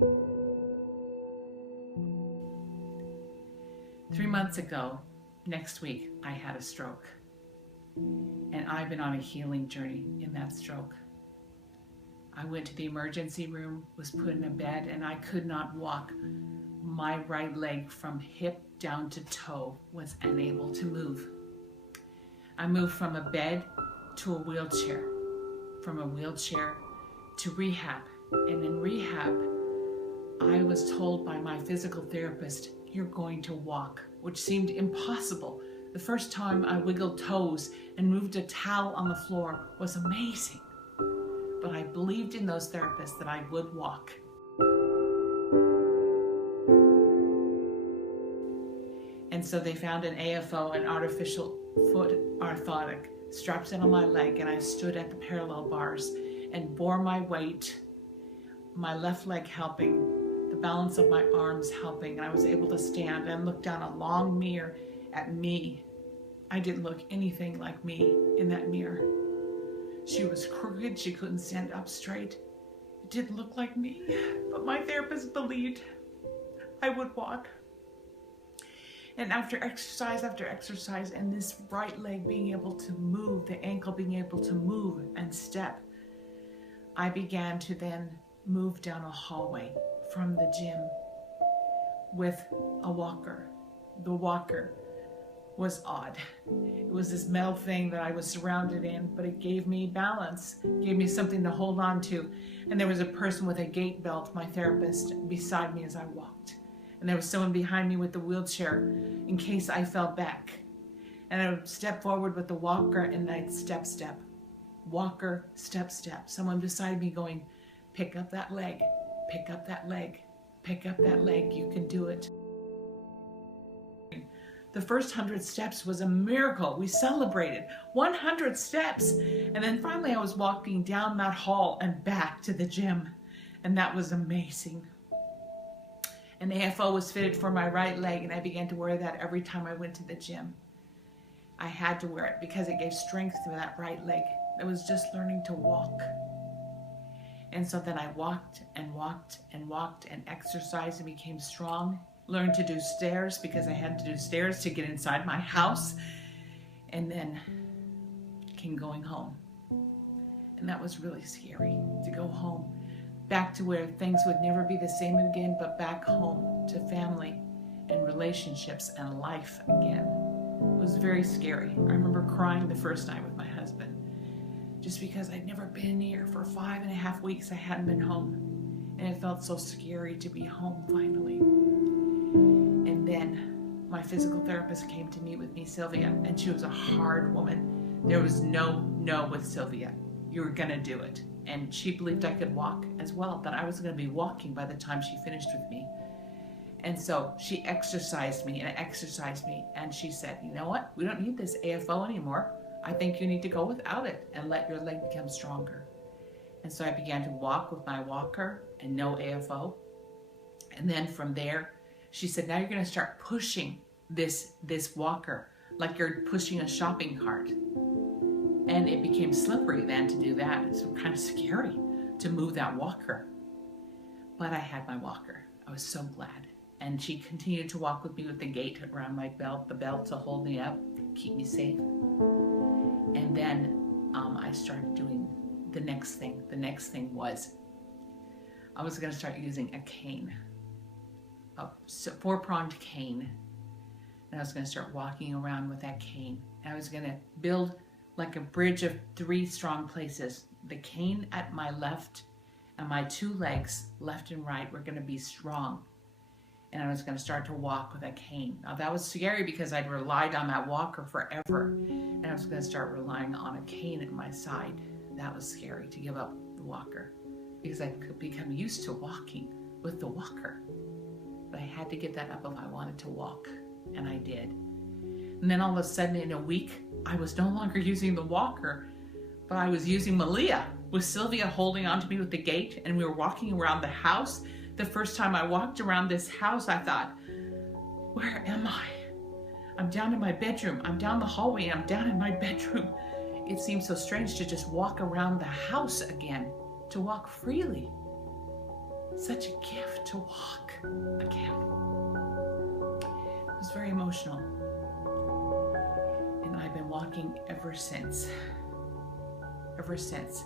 3 months ago, next week, I had a stroke. And I've been on a healing journey in that stroke. I went to the emergency room, was put in a bed, and I could not walk. My right leg from hip down to toe was unable to move. I moved from a bed to a wheelchair, from a wheelchair to rehab. And in rehab, I was told by my physical therapist, "You're going to walk," which seemed impossible. The first time I wiggled toes and moved a towel on the floor was amazing. But I believed in those therapists that I would walk. And so they found an AFO, an artificial foot orthotic, strapped in on my leg, and I stood at the parallel bars and bore my weight, my left leg helping, the balance of my arms helping, and I was able to stand and look down a long mirror at me. I didn't look anything like me in that mirror. She was crooked, she couldn't stand up straight. It didn't look like me, but my therapist believed I would walk. And after exercise, and this right leg being able to move, the ankle being able to move and step, I began to then move down a hallway from the gym with a walker. The walker was odd. It was this metal thing that I was surrounded in, but it gave me balance, gave me something to hold on to. And there was a person with a gait belt, my therapist, beside me as I walked. And there was someone behind me with the wheelchair in case I fell back. And I would step forward with the walker and I'd step, step. Walker, step, step. Someone beside me going, "Pick up that leg, pick up that leg, pick up that leg, you can do it." The first 100 steps was a miracle. We celebrated 100 steps. And then finally I was walking down that hall and back to the gym. And that was amazing. An AFO was fitted for my right leg, and I began to wear that every time I went to the gym. I had to wear it because it gave strength to that right leg. I was just learning to walk. And so then I walked and walked and walked and exercised and became strong. Learned to do stairs because I had to do stairs to get inside my house. And then came going home. And that was really scary, to go home. Back to where things would never be the same again, but back home to family and relationships and life again. It was very scary. I remember crying the first night with my husband, just because I'd never been here. For 5.5 weeks I hadn't been home, and it felt so scary to be home finally. And then my physical therapist came to meet with me, Sylvia, and she was a hard woman. There was no with Sylvia. You were gonna do it. And she believed I could walk as well, that I was gonna be walking by the time she finished with me. And so she exercised me, and she said, "You know what? We don't need this AFO anymore. I think you need to go without it and let your leg become stronger." And so I began to walk with my walker and no AFO. And then from there, she said, "Now you're gonna start pushing this walker like you're pushing a shopping cart." And it became slippery then to do that. It's kind of scary to move that walker. But I had my walker. I was so glad. And she continued to walk with me with the gate around my belt, the belt to hold me up, keep me safe. And then I started doing the next thing. The next thing was I was going to start using a cane, a 4-pronged cane. And I was going to start walking around with that cane. And I was going to build like a bridge of 3 strong places. The cane at my left and my 2 legs, left and right, were going to be strong. And I was going to start to walk with a cane. Now that was scary because I'd relied on that walker forever. And I was going to start relying on a cane at my side. That was scary, to give up the walker, because I could become used to walking with the walker. But I had to get that up if I wanted to walk, and I did. And then all of a sudden in a week, I was no longer using the walker, but I was using Melea, with Sylvia holding onto me with the gate, and we were walking around the house. The first time I walked around this house, I thought, where am I? I'm down in my bedroom. I'm down the hallway. I'm down in my bedroom. It seemed so strange to just walk around the house again, to walk freely. Such a gift to walk again. It was very emotional. And I've been walking ever since. Ever since.